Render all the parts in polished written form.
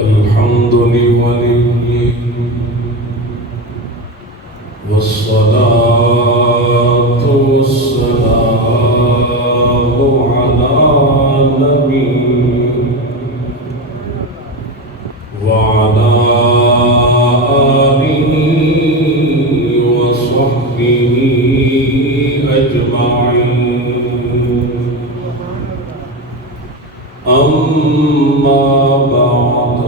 الحمد لولي والصلاة والسلام على نبي وعلى آله وصحبه أجمعين. أما بعد،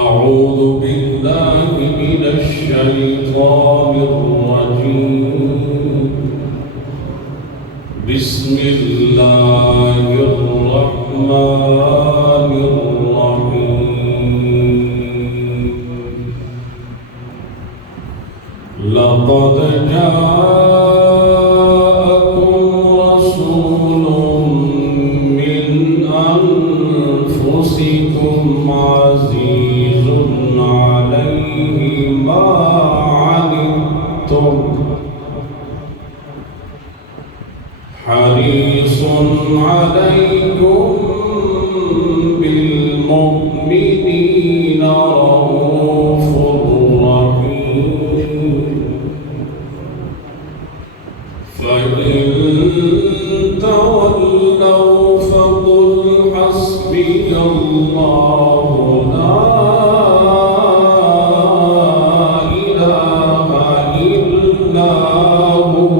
أعوذ بالله من الشيطان الرجيم. بسم الله الرحمن الرحيم. لقد جاءكم رسول من أنفسكم عزيز عليه ما عنتم حريص عليكم بالمؤمنين رؤوف رحيم. فإن تولوا فقل حسبي الله لا إله إلا هو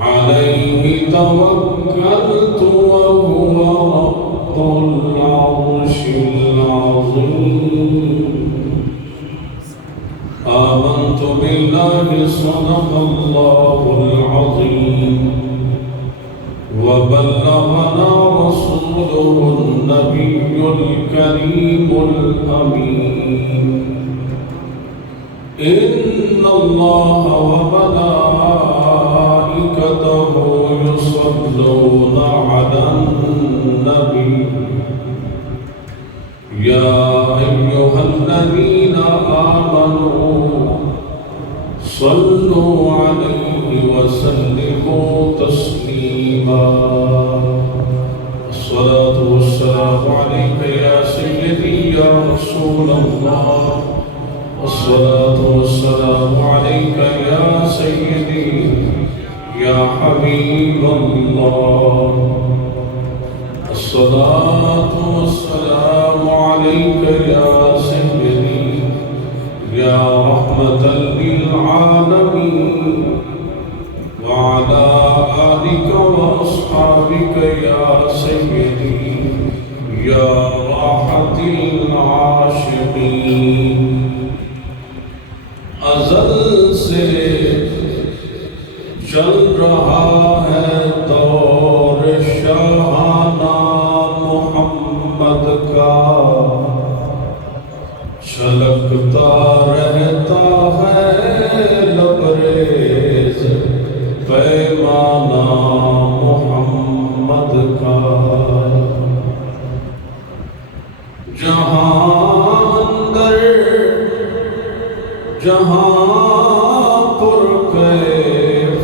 عليه توكلت وهو رب العرش العظيم. آمنت بالله صدق الله العظيم وبلغنا رسوله النبي الكريم الأمين. إن الله وملائكته يصلون على النبي يا أيها الذين آمنوا صلوا عليه وسلموا تسليما. الصلاة والسلام عليك يا سيدي يا رسول الله. الصلاة والسلام عليك يا سيدي يا حبيب الله. الصلاة والسلام عليك يا سيدي يا رحمة للعالمين وعلى آلك وأصحابك يا سيدي يا راحة العاشقين. ازل سے چل رہا ہے دور شاہانہ محمد کا، چھلکتا رہتا ہے لبریز پیمانہ محمد کا. جہاں اندر جہاں پر کیف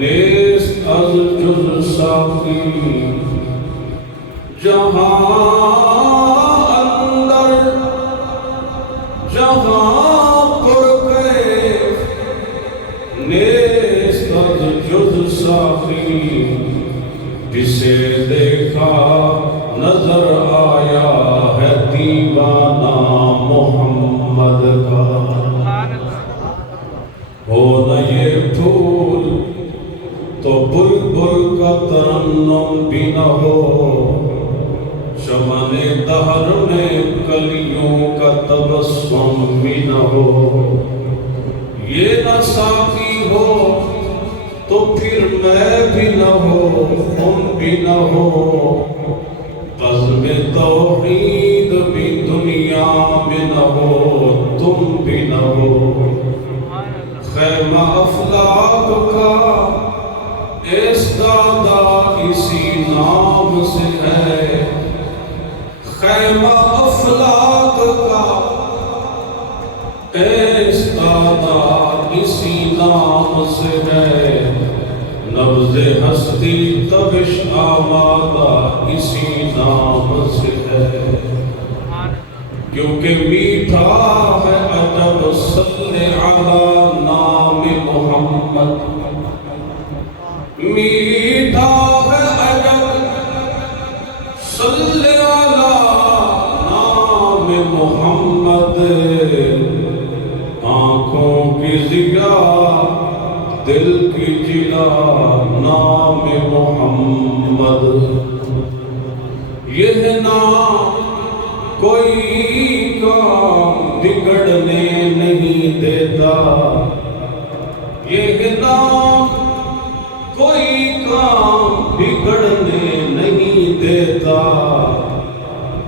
نیست از جز ساقی. جہاں اندر جہاں پر کیف نیست از جز ساقی. جسے دیکھا نظر آیا ہے دیوانہ محمد کا. ہو نہ یہ پھول تو بلبل کا ترنم بھی نہ ہو. چمن دہر میں کلیوں کا تبسم بھی نہ ہو. یہ نہ ساقی ہو تو پھر میں بھی نہ ہو، تم بھی نہ ہو. بزم توحید بھی دنیا میں نہ ہو، تم بھی نہ ہو. خیمہ افلاک کا استادہ اسی نام سے ہے. خیمہ افلاک کا استادہ اسی نام سے ہے. نبض ہستی تبش آمادہ اسی نام سے ہے، کیونکہ میٹھا ہے عجب صلی علی نام محمد، میٹھا ہے عجب صلی علی نام محمد، آنکھوں کی ضیا دل کی جلا نام محمد، یہ نام کوئی کام بگڑنے نہیں دیتا، یہ نام کوئی کام بگڑنے نہیں دیتا،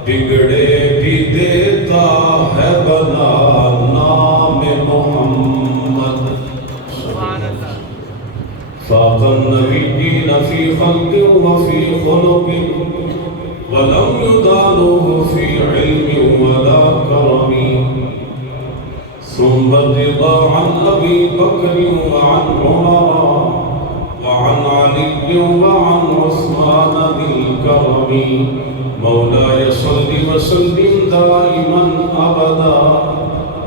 بگڑے بھی دیتا ہے بنا نام محمد۔ فاق النبیین فی خلق وفی خلق ولم يدانوه في علم ولا كرم، ثم الرضا عن أبي بكر وعن عمر وعن علي وعن عثمان ذي الكرم، مولاي صل وسلم دائما أبدا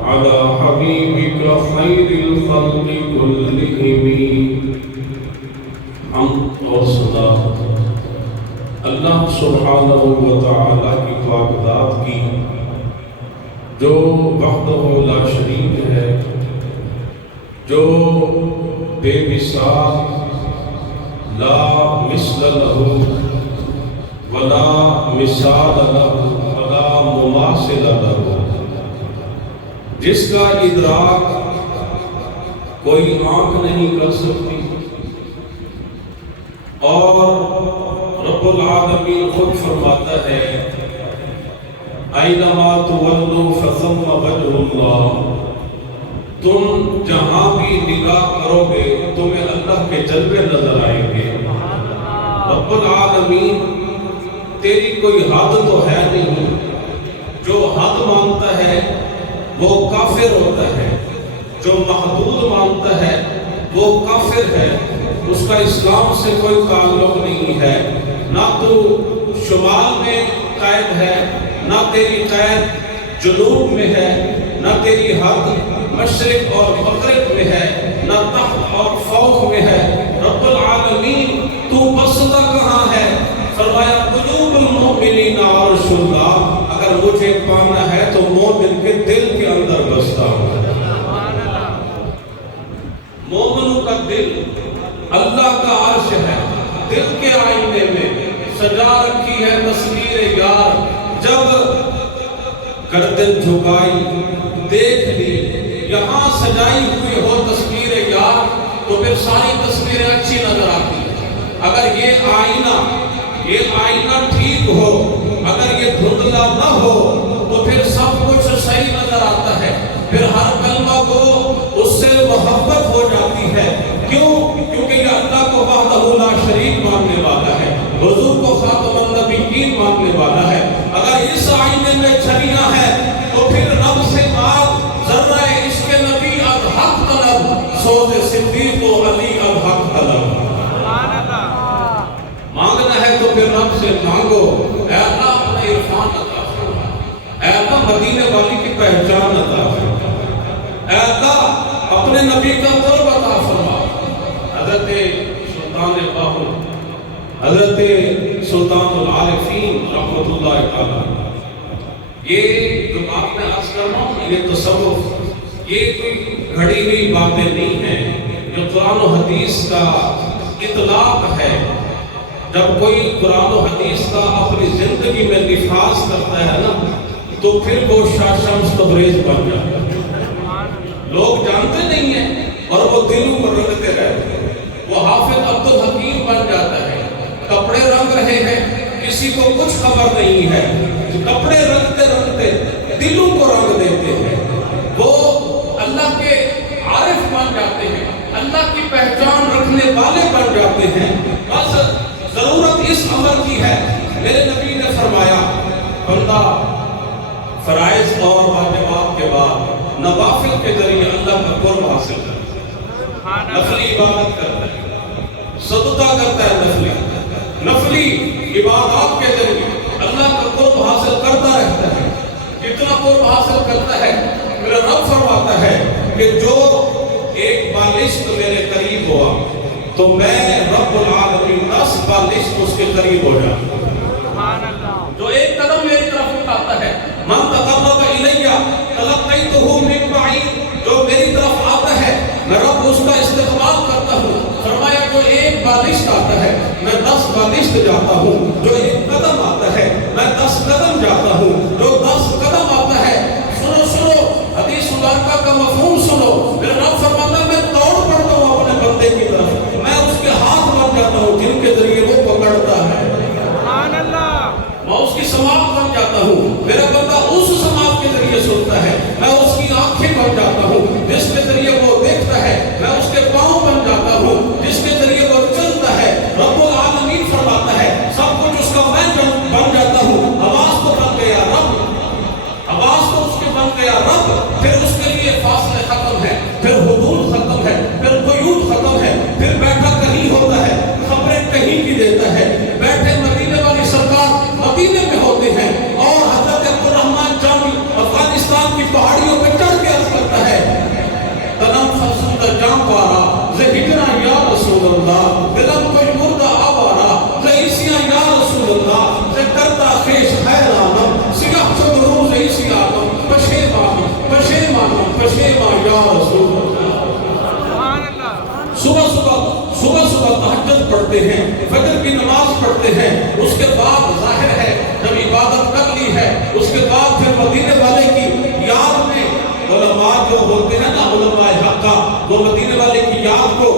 على حبيبك خير الخلق كلهم۔ حمد اور صلاۃ اللہ سبحانہ و تعالیٰ کی پاک ذات کی، جو وحدہ لا شریک ہے، جو بے مثال، لا مثل لہ ولا مثال لہ ولا مماثل لہ، جس کا ادراک کوئی آنکھ نہیں کر سکتی، اور رب العالمین خود فرماتا ہے اینما تولوا فثم وجہ اللہ، تم جہاں بھی نگاہ کرو گے تمہیں اللہ کے جلوے نظر آئیں گے۔ رب العالمین تیری کوئی حد تو ہے نہیں، جو حد مانتا ہے وہ کافر ہوتا ہے، جو محدود مانتا ہے وہ کافر ہے، اس کا اسلام سے کوئی تعلق نہیں ہے، نہ تو شمال میں قید ہے، نہ تیری قید جنوب میں ہے، نہ تیری حد مشرق اور مغرب میں ہے، نہ تحت اور فوق میں ہے۔ رب العالمین تو بستا کہاں ہے؟ فرمایا قلوب المؤمنین عرش اللہ، اگر مجھے پانا ہے تو مومن کے دل کے اندر بستا ہوں۔ مومنوں کا دل اللہ کا عرش ہے، دل کے آئینے میں سجا رکھی ہے تصویر یار، جب گردن جھکائی دیکھ لی یہاں سجائی ہوئی ہو تصویر یار تو پھر ساری تصویریں اچھی نظر آتی ہیں۔ اگر یہ آئینہ ٹھیک ہو، اگر یہ دھندلا نہ ہو تو پھر سب کچھ صحیح نظر آتا ہے، پھر ہر کلمہ کو اس سے محبت ہو جاتی ہے۔ کیوں؟ کیونکہ یہ اللہ کو وحدہ لا شریک ماننے والا ہے، حضور کو خاتم النبیین ماننے والا ہے۔ اگر اس آئینے میں چھلیاں ہیں تو پھر رب سے مانگ ذرہ عشق نبی از حق طلب، سوز صدیق و علی از حق طلب۔ مانگنا ہے تو پھر رب سے مانگو، اے اللہ اپنے عرفان عطا فرما، اے اللہ مدینے والی کی پہچان عطا فرما، اے اللہ اپنے نبی کا قرب عطا فرما۔ حضرت سلطان باہو، حضرت سلطان العارفین رحمت اللہ تعالی، یہ جو بات میں عرض کر رہا ہوں یہ تصوف، یہ کوئی گھڑی ہوئی باتیں نہیں ہیں، جو قرآن و حدیث کا اطلاق ہے۔ جب کوئی قرآن و حدیث کا اپنی زندگی میں نفاذ کرتا ہے نا تو پھر وہ شاہ شمس تبریز بن جاتا ہے۔ لوگ جانتے نہیں ہیں اور وہ دلوں کو رنگتے رہتے ہیں، وہ حافظ عبد الحکیم بن جاتا ہے، کپڑے رنگ رہے ہیں کسی کو کچھ خبر نہیں ہے، کپڑے رنگتے رنگتے دلوں کو رنگ دیتے ہیں، وہ اللہ کے عارف بن جاتے ہیں، اللہ کی پہچان رکھنے والے بن جاتے ہیں۔ بس ضرورت اس عمل کی ہے۔ میرے نبی نے فرمایا بندہ فرائض اور واجبات کے بعد نوافل کے ذریعے اللہ کا قرب حاصل کرتا ہے، نفلی عبادت کرتا ہے، صدقہ کرتا ہے، نفلی عبادات کے قرب حاصل کرتا ہے، میرا رب فرماتا ہے کہ جو ایک بالشت میرے قریب ہوا تو میں رب العالمین 10 بالشت اس کے قریب ہو جاتا ہوں۔ جو ایک قدم میری طرف اٹھاتا ہے، من تقرب الیہ تلقیتہ من بعید، جو میری طرف آتا ہے میں رب اس کا استقبال کرتا ہوں۔ فرمایا جو ایک بالشت آتا ہے میں 10 بالشت جاتا ہوں، جو ایک قدم آتا ہے میں 10 قدم جاتا ہوں، جو 10 قدم آتا ہے۔ سنو حدیث مبارکہ کا مفہوم سنو، میرا رب فرماتا ہے میں دوڑ پڑتا ہوں اپنے بندے کی طرف، میں اس کے ہاتھ بن جاتا ہوں جن کے ذریعے وہ پکڑتا ہے، میں اس کی سماعت بن جاتا ہوں، میرا بندہ اس سماعت کے ذریعے سنتا ہے، میں اس کی آنکھیں بن جاتا ہوں جس کے ذریعے وہ دیکھتا ہے، میں اس کے پاؤں بن جاتا ہوں جس کے ذریعے وہ چلتا ہے۔ رب العالمین فرماتا ہے سب کچھ اس کا میں بن جاتا ہوں۔ آواز تو بن گیا رب، آواز تو اس کے بن گیا رب، پھر اس کے لیے فاصلے ختم ہے، پھر حدود ختم ہے، پھر قیود ختم ہے، پھر بیٹھا کہیں ہوتا ہے، خبریں کہیں کی دیتا ہے، بیٹھے مدینے والی سرکار مدینے میں ہوتے ہیں اور حضرت عبدالرحمن جامی افغانستان کی پہاڑیوں پہ چڑھ کے عرض کرتا ہے تنم فرسودہ جام پارا زہجنا یا رسول اللہ، دلم کوئی مردہ آوارا زہیسیاں یا رسول اللہ، زکرتا خیش حیرانم سگہ چبرو زہیسی آگم پشیمان یا رسول اللہ۔ صبح تہجد پڑھتے ہیں، فجر کی نماز پڑھتے ہیں، اس کے بعد ظاہر ہے جب عبادت کر لی ہے اس کے بعد پھر مدینے والے کی یاد میں علماء جو ہوتے ہیں نا، علماء حقہ، وہ مدینے والے کی یاد کو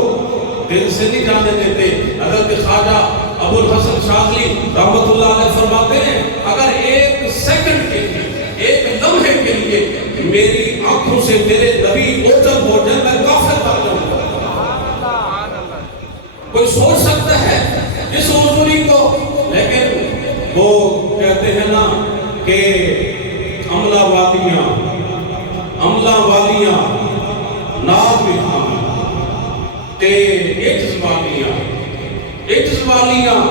دل سے نہیں جانے دیتے۔ حضرت خواجہ ابو الحسن شاذلی رحمت اللہ علیہ فرماتے ہیں اگر ایک سیکنڈ کے لیے، ایک لمحے کے لیے میری آنکھوں سے میرے نبی اوجل ہو جائے میں کافر بن جاؤں گا۔ کوئی سوچ سکتا ہے اس حضوری کو، لیکن وہ کہتے ہیں نا کہ عملہ والیاں ناز بھی خامل تے عجز والیاں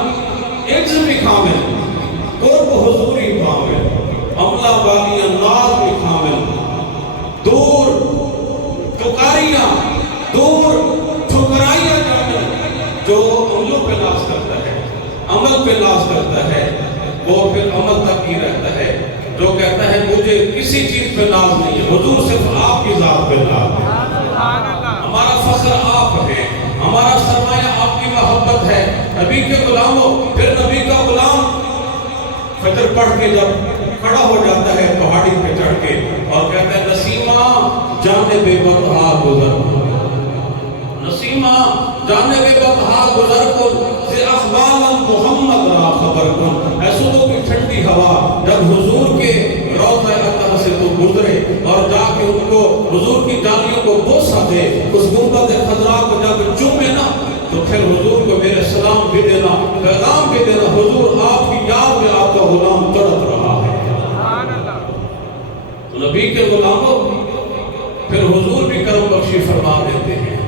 عجز بھی خامل، قرب حضوری خامل، عملہ والیاں ناز بھی خامل، دور ٹھکرائیاں جانے جو عملوں پہ ناز کرتا ہے، عمل پہ ناز کرتا ہے وہ پھر عمل تک ہی رہتا ہے، جو کہتا ہے مجھے کسی چیز پہ ناز نہیں ہے، حضور صرف آپ کی ذات پہ ناز ہے، ہمارا فخر آپ ہے، ہمارا سرمایہ آپ کی محبت ہے۔ نبی کے غلاموں، پھر نبی کا غلام فجر پڑھ کے جب کھڑا ہو جاتا ہے پہاڑی پہ چڑھ کے اور کہتا ہے نسیمہ جانب بطحا گزر کن، نسیمہ جانب بطحا گزر کن، سے اخبال محمد را خبر کن۔ اے صبح کی ٹھنڈی ہوا جب حضور کے روضہ اطہر سے تو گزرے اور جا کے ان کو حضور کی جانیوں کو بوسہ دے، اس گنبد خضرا کو جب چومے نا تو پھر حضور کو میرے سلام بھی دینا، پیغام بھی دینا، حضور آپ کی یاد میں آپ کا غلام تڑپ رہا ہے۔ نبی کے غلاموں پھر حضور بھی کرم بخشی فرما دیتے ہیں۔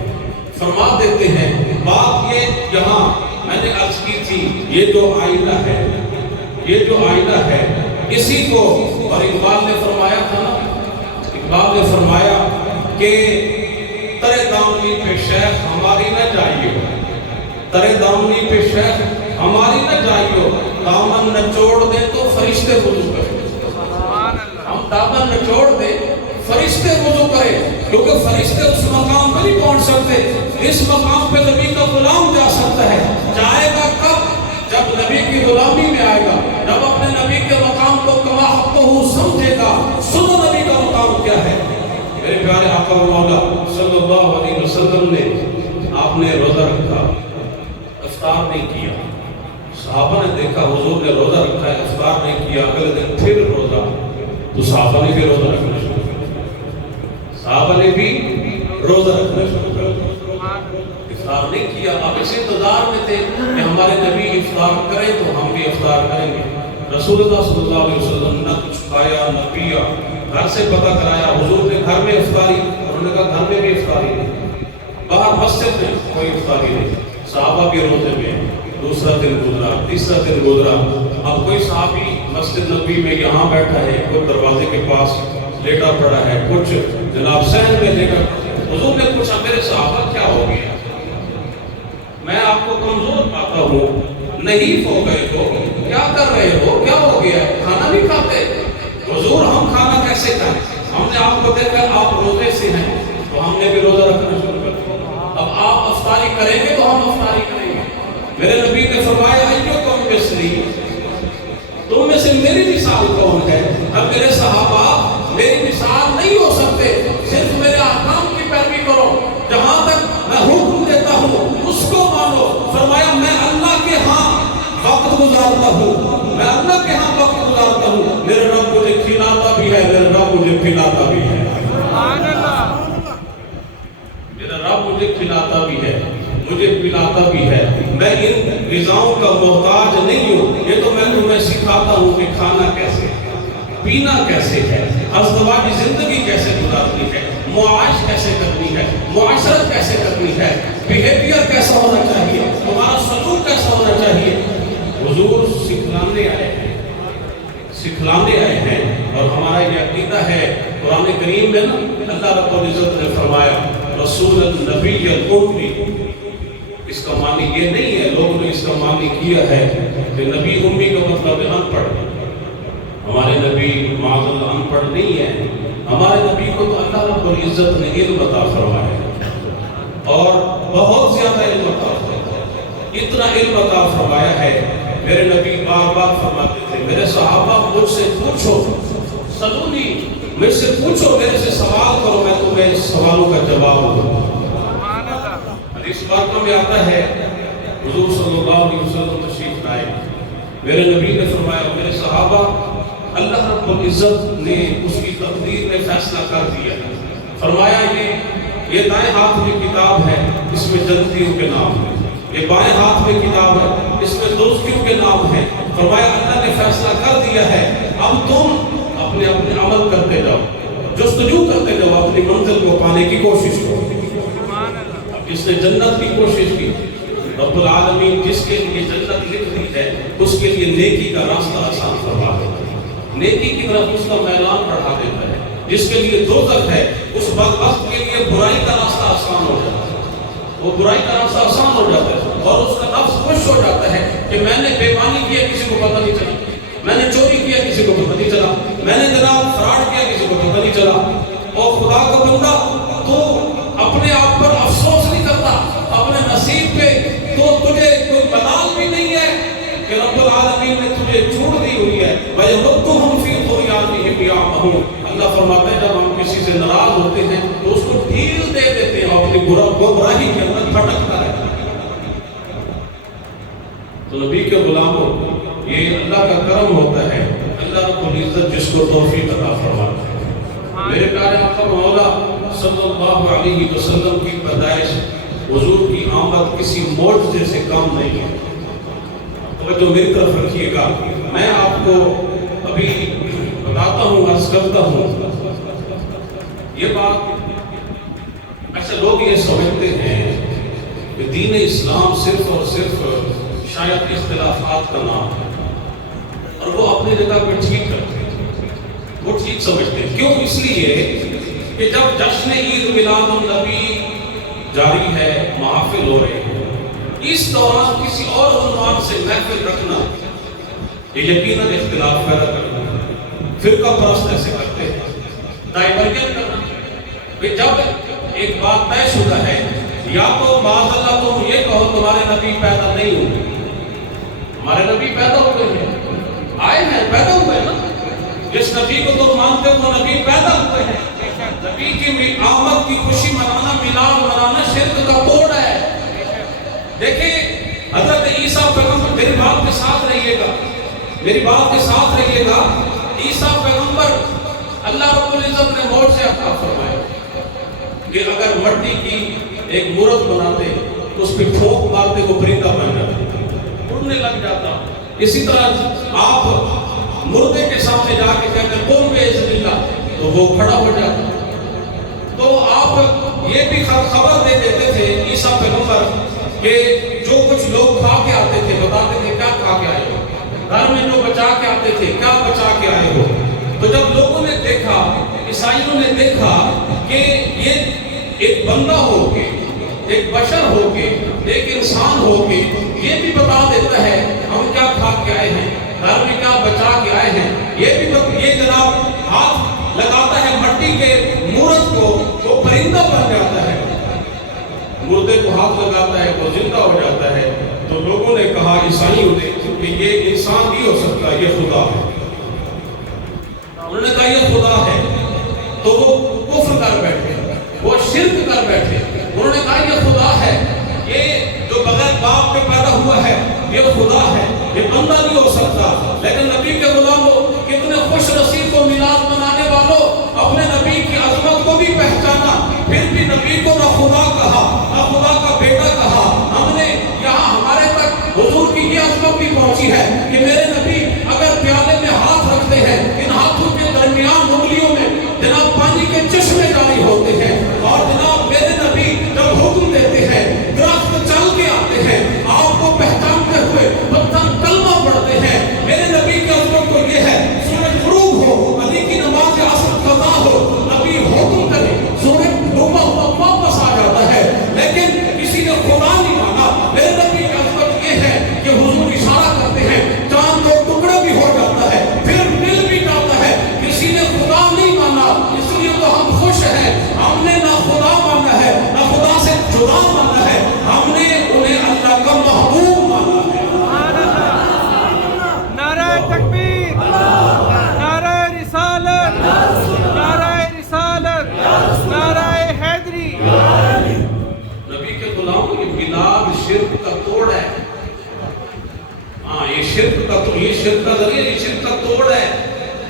بات یہ یہاں میں نے عرض کی تھی، یہ جو آئینہ ہے اسی کو، اور اقبال نے فرمایا تھا نا، اقبال نے فرمایا کہ ترے دامنی پہ شیخ ہماری نہ جائیو، ترے دامنی پہ شیخ ہماری نہ جائیو، دامن نہ چھوڑ دے تو فرشتے وضو کریں، ہم دامن نہ چھوڑ دے فرشتے وضو کریں، کیونکہ فرشتے اس مقام پہ نہیں پہنچ سکتے، اس مقام پہ نبی کا غلام جا سکتا ہے۔ جائے گا کب؟ جب نبی کی غلامی میں آئے گا، جب اپنے نبی کے مقام کو کما حقہ سمجھے گا۔ سنو نبی کا مقام کیا ہے۔ میرے پیارے آقا و مولا صلی اللہ علیہ وسلم نے، آپ نے روزہ رکھا، افطار نہیں کیا، صحابہ نے دیکھا حضور نے روزہ رکھا ہے، افطار نہیں کیا، اگلے دن پھر روزہ، تو صحابہ نے بھی روزہ رکھنا شروع کر، صحابہ نے بھی روزہ رکھنا شروع کر، افطار نہیں کیا۔ آپ اس انتظار میں تھے کہ ہمارے نبی افطار کریں تو ہم بھی افطار کریں گے۔ رسول اللہ صلی اللہ علیہ وسلم نہ کچھ کھایا نہ پیا، گھر سے پتہ کرایا، حضور نے گھر میں افطاری، انہوں نے کہا گھر میں بھی افطاری نہیں، باہر مسجد میں کوئی افطاری نہیں، صحابہ بھی روزے میں، دوسرا دن گزرا، تیسرا دن گزرا، اب کوئی صحابی مسجد نبی میں یہاں بیٹھا ہے، کوئی دروازے کے پاس لیٹا پڑا ہے، کچھ جناب سہن میں لیٹا پڑا ہے۔ حضور نے پوچھا میرے صحابہ کیا ہو گیا؟ میں آپ کو کمزور پاتا ہوں، نہیں ہو گئے ہو، کیا کر رہے ہو، کیا ہو گیا ہے؟ کھانا نہیں کھاتے؟ حضور ہم کھانا کیسے کھائیں؟ ہم نے آپ کو دیکھا آپ روزے سے ہیں تو ہم نے بھی روزہ رکھنا شروع کر دیا، اب آپ افطاری کریں گے تو ہم افطاری کریں گے۔ میرے نبی نے فرمایا ایکم مثلی، تم میں سے میری مثال کون ہے؟ اب میرے صحابہ میری مثال نہیں ہو سکتے، صرف میرے احکام کی پیروی کرو، جہاں تک میں حکم دیتا ہوں اس کو مانو۔ فرمایا میں اللہ کے ہاں وقت گزارتا ہوں، میں اللہ کے ہاں وقت گزارتا ہوں، میرے رب مجھے کھلاتا بھی ہے، میرے رب مجھے پلاتا بھی ہے، میرا رب مجھے کھلاتا بھی ہے، مجھے پلاتا بھی ہے، میں ان غذاؤں کا محتاج نہیں ہوں۔ یہ تو میں تمہیں سکھاتا ہوں کہ کھانا کیسے ہے، پینا کیسے ہے، ازدواجی زندگی کیسے گزارنی ہے، معاش کیسے کرنی ہے، معاشرت کیسے کرنی ہے، بیہیویئر کیسا ہونا چاہیے، تمہارا سلوک کیسا ہونا چاہیے۔ حضور سکھلانے آئے ہیں، سکھلانے آئے ہیں، اور ہمارا یہ عقیدہ ہے۔ قرآن کریم میں نا اللہ رب العزت نے فرمایا رسول النبی الامی، اس کا معنی یہ نہیں ہے، لوگوں نے اس کا معنی کیا ہے کہ نبی امی کا مطلب ہے ان پڑھ۔ ہمارے نبی معاذ اللہ ان پڑھ نہیں ہے، ہمارے نبی کو تو اللہ رب العزت نے علم عطا فرمایا اور بہت زیادہ علم عطا فرمایا، اتنا علم عطا فرمایا ہے۔ میرے نبی بار بار فرماتے تھے میرے صحابہ مجھ سے پوچھو، سلونی، مجھ سے پوچھو، میرے سے سوال کرو، میں تمہیں سوالوں کا جواب دوں۔ حدیث پاک میں آتا ہے حضور صلی اللہ علیہ وسلم تشریف لائے، میرے نبی نے فرمایا میرے صحابہ اللہ رب العزت نے اس کی تقدیر میں فیصلہ کر دیا، فرمایا یہ دائیں ہاتھ میں کتاب ہے، اس میں جنتیوں کے نام ہیں، یہ بائیں ہاتھ میں کتاب ہے، اس میں دوستیوں کے نام ہیں۔ فرمایا اللہ نے فیصلہ کر دیا ہے، اب تم اپنے اپنے عمل کرتے جاؤ، جستجو کرتے جاؤ، اپنی منزل کو پانے کی کوشش کرو۔ اب جس نے جنت کی کوشش کی، رب العالمین جس کے لیے جنت لکھ دی ہے اس کے لیے نیکی کا راستہ آسان فرما دیتا ہے، نیکی کی طرف اس کا میدان بڑھا دیتا ہے۔ جس کے لیے دوزخ ہے اس بدبخت کے لیے برائی کا راستہ آسان ہو جاتا ہے، وہ برائی کا راستہ آسان ہو جاتا ہے، اور اس کا نفس خوش ہو جاتا ہے کہ میں نے بےمانی کیا کسی کو پتہ نہیں چلا، میں نے چوری کیا کسی کو پتہ نہیں چلا، میں نے جناب فراڈ کیا کسی کو پتہ نہیں چلا۔ اور خدا کا بندہ تو اپنے آپ پر افسوس نہیں کرتا، اپنے نصیب پہ تو تجھے کوئی ملال بھی نہیں ہے کہ رب العالمین نے تجھے چھوڑ دی ہوئی ہے۔ وَيَمُدُّهُمْ فِي طُغْيَانِهِمْ يَعْمَهُونَ، اللہ فرماتا ہے جب ہم کسی سے ناراض ہوتے ہیں تو اس کو ڈھیل دے دیتے ہیں، اپنی گمراہی کے اندر بھٹکتا ہے۔ تو نبی کے غلاموں یہ اللہ کا کرم ہوتا ہے، اللہ رب العزت جس کو توفیق عطا فرماتا ہے۔ میرے پیارے آقا مولا صلی اللہ علیہ وسلم کی پیدائش، حضور کی آمد کسی معجزے سے کم نہیں ہے۔ توجہ میری طرف رکھیے گا، میں آپ کو ابھی بتاتا ہوں، عرض کرتا ہوں یہ بات۔ ایسے لوگ یہ سمجھتے ہیں کہ دین اسلام صرف اور صرف شاید اختلافات کا نام ہے، اور وہ اپنی جگہ پہ ٹھیک کرتے ہیں، وہ ٹھیک سمجھتے ہیں۔ کیوں؟ اس لیے کہ جب جشن عید میلاد النبی جاری ہے، محافل ہو رہے ہیں، اس دوران کسی اور عنوان سے محفل رکھنا یہ یقیناً اختلاف پیدا کرنا ہے، فرقہ پرست ایسے کرتے ہیں، ڈائیورجن کرنا۔ کہ جب ایک بات طے شدہ ہے، یا تو معاذ اللہ تم یہ کہو تمہارے نبی پیدا نہیں ہوئے، ہمارے نبی پیدا ہوئے ہیں، آئے ہیں، پیدا ہوئے نا، جس نبی کو تم مانتے ہو وہ نبی پیدا ہوئے ہیں۔ نبی کی آمد کی خوشی منانا، میلاد منانا شرک کا توڑ ہے۔ دیکھیں حضرت عیسیٰ پیغمبر، میری بات کے ساتھ رہیے گا، میری بات کے ساتھ رہیے گا، عیسیٰ پیغمبر اللہ رب العزت نے معجزہ عطا فرمایا کہ اگر مٹی کی ایک مورت بناتے اس پہ پھونک مارتے وہ پرندہ بن جاتا، اڑنے لگ جاتا۔ اسی طرح آپ مردے کے سامنے جا کے کہتے قوم باذن اللہ تو وہ کھڑا ہو جاتا۔ تو آپ یہ بھی خبر دے دیتے تھے عیسیٰ پیغمبر کہ جو کچھ لوگ کھا کے آتے تھے بتاتے تھے کیا کھا کے آئے، گھر میں جو آتے تھے، کیا بچا کے آئے ہو؟ تو جب لوگوں نے دیکھا، عیسائیوں نے دیکھا کہ یہ ایک بندہ ہو کے، ایک بشر ہو کے، ایک انسان ہو کے یہ بھی بتا دیتا ہے ہم کیا کھا کے آئے ہیں، گھر میں کیا بچا کے آئے ہیں، یہ جناب ہاتھ لگاتا ہے مٹی کے مورت کو، وہ پرندہ بن جاتا ہے، مردے کو ہاتھ لگاتا ہے وہ زندہ ہو جاتا ہے۔ تو لوگوں نے کہا، عیسائیوں نے، کہ یہ انسان نہیں ہو سکتا، یہ خدا ہے۔ انہوں نے کہا یہ خدا ہے، تو وہ کفر کر بیٹھے، وہ شرک کر بیٹھے۔ انہوں نے کہا یہ خدا ہے، یہ جو بغیر باپ کے پیدا ہوا ہے یہ خدا ہے، یہ بندہ نہیں ہو سکتا۔ لیکن نبی کے غلاموں، کتنے خوش نصیب کو میلاد منانے والوں، اپنے نبی کی عظمت کو بھی پہچانا، پھر بھی نبی کو نہ خدا کہا، نہ خدا کا بیٹا کہا۔ ہم نے یہاں ہمارے تک حضور کی یہ عظمت بھی پہنچی ہے کہ میرے نبی اگر پیالے میں ہاتھ رکھتے ہیں، ان ہاتھوں کے درمیان انگلیوں میں جناب پانی کے چشمے جاری ہوتے ہیں، اور جناب میرے نبی جب حکم دیتے ہیں درخت چل کے آتے ہیں، آپ کو پہچانتے ہوئے پتھر کلمہ پڑھتے ہیں۔ میرے نبی کی عظمت کو یہ ہے، سورج غروب ہو، علی کی نماز عصر قضا ہو، نبی حکم کرے، سورج ڈوبا ہوا واپس آ جاتا ہے، لیکن کسی نے خدا نہیں مانا۔ میرے نبی کی عظمت یہ ہے کہ حضور اشارہ کرتے ہیں، چاند دو ٹکڑے بھی ہو جاتا ہے، پھر مل بھی جاتا ہے، کسی نے خدا نہیں مانا۔ اس لیے تو ہم خوش ہیں، ہم نے نہ خدا مانا ہے نہ خدا سے جدا مانا ہے، ہم نے انہیں اللہ کا محبوب مانا ہے۔ نعرہ تکبیر، نعرہ رسالت، نعرہ رسالت، نعرہ حیدری۔ نبی کے غلاموں، یہ میلاد شرک کا توڑ ہے۔ ہاں، یہ شرک کا ذریعہ، یہ شرک کا توڑ ہے۔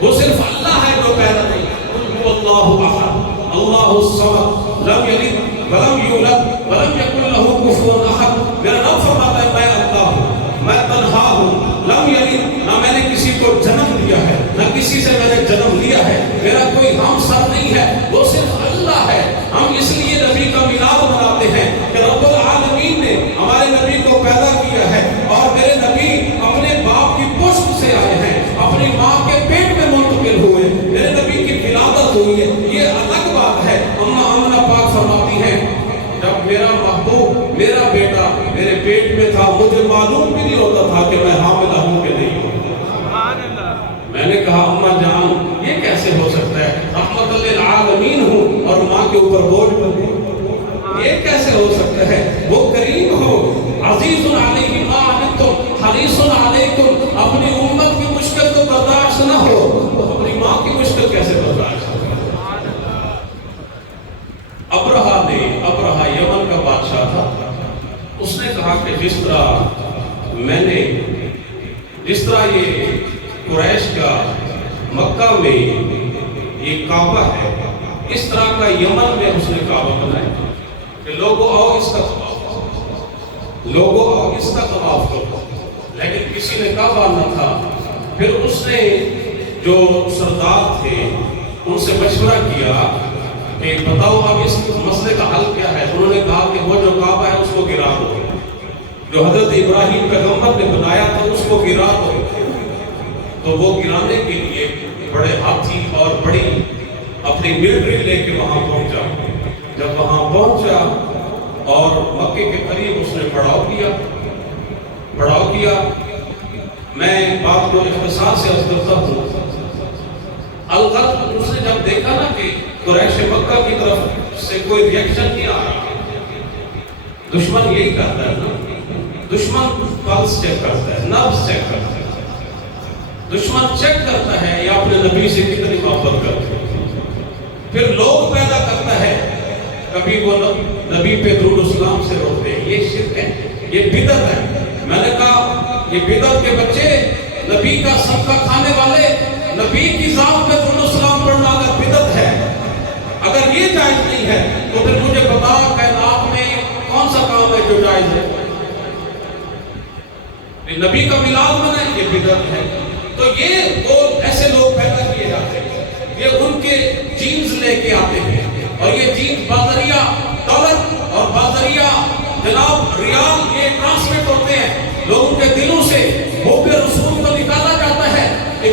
وہ صرف اللہ ہے جو پیدا نہیں، قل هو اللہ احد اللہ الصمد لم یلد ولم یولد ولم یکن له کفوا احد۔ میرا رب فرماتا ہے میں اللہ ہوں، میں تنہا ہوں، لم یلد، نہ میں نے کسی کو جنم دیا ہے نہ کسی سے میں نے جنم لیا ہے، میرا کوئی ہمسر نہیں ہے، وہ صرف اللہ ہے۔ ہم اس لیے نبی کا میلاد مناتے ہیں کہ رب العالمین نے ہمارے نبی کو پیدا کیا ہے، اور میرے نبی اپنے باپ کی پشت سے آئے ہیں، اپنی ماں کے پیٹ میں منتقل ہوئے، میرے نبی کی ولادت ہوئی ہے، یہ الگ بات ہے۔ آمنہ پاک فرماتی ہیں جب میرا محبوب، میرا بیٹا میرے پیٹ میں تھا، مجھے معلوم بھی نہیں ہوتا تھا کہ میں حاملہ ہوں کہ نہیں ہوں۔ میں نے کہا اماں جان یہ کیسے ہو سکتا ہے، رحمت للعالمین ہوں اور ماں کے اوپر بوجھ بن، یہ کیسے ہو سکتا ہے؟ وہ کریم ہو، عزیز علیہ ما عنتم حریص علیکم، اپنی امت کی مشکل کو برداشت نہ ہو، اپنی ماں کی مشکل کیسے برداشت ہو؟ ابرہہ یمن کا بادشاہ تھا، اس نے کہا کہ جس طرح یہ قریش کا مکہ میں یہ کعبہ ہے، اس طرح کا یمن میں اس نے کعبہ بنایا کہ لوگوں آؤ اس کا طواف کرو، لیکن کسی نے کعبہ نہ تھا۔ پھر اس نے جو سردار تھے ان سے مشورہ کیا کہ بتاؤ اب اس مسئلے کا حل کیا ہے۔ انہوں نے کہا کہ وہ جو کعبہ ہے اس کو گرا دو، جو حضرت ابراہیم پیغمبر نے بنایا تھا اس کو گرا دو۔ تو وہ گرانے کے لیے بڑے ہاتھی اور بڑی اپنی ملٹری لے کے وہاں پہنچا۔ جب وہاں پہنچا اور مکے کے قریب اس نے پڑاؤ کیا، میں بات کو اختصار سے عرض کرتا ہوں۔ الغرض اس نے جب دیکھا نا کہ قریش مکہ کی طرف سے کوئی ریئیکشن نہیں آ رہا، دشمن یہی کرتا ہے نا، دشمن پلس چیک کرتا ہے، نبض چیک کرتا ہے، دشمن چیک کرتا ہے یا اپنے نبی سے کتنی محبت کرتے ہیں، پھر لوگ پیدا کرتا ہے، کبھی وہ نبی پہ درود السلام سے روکتے ہیں، یہ شرک ہے، یہ بدعت ہے۔ میں نے کہا یہ بدعت کے بچے، نبی کا صدقہ کھانے والے، نبی کی ذات پہ درود السلام پڑھنا اگر بدعت ہے، اگر یہ جائز نہیں ہے تو پھر مجھے بتا کائنات میں کون سا کام ہے جو جائز ہے؟ نبی کا میلاد منائیں، یہ بدعت ہے۔ تو یہ وہ ایسے لوگ پیدا کیے جاتے ہیں، یہ ان کے جینز لے کے آتے ہیں، اور یہ جینز بازریہ ڈالر اور بازریہ جناب ریال یہ ٹرانسمٹ ہوتے ہیں، لوگوں کے دلوں سے حب رسول کو نکالا جاتا ہے کہ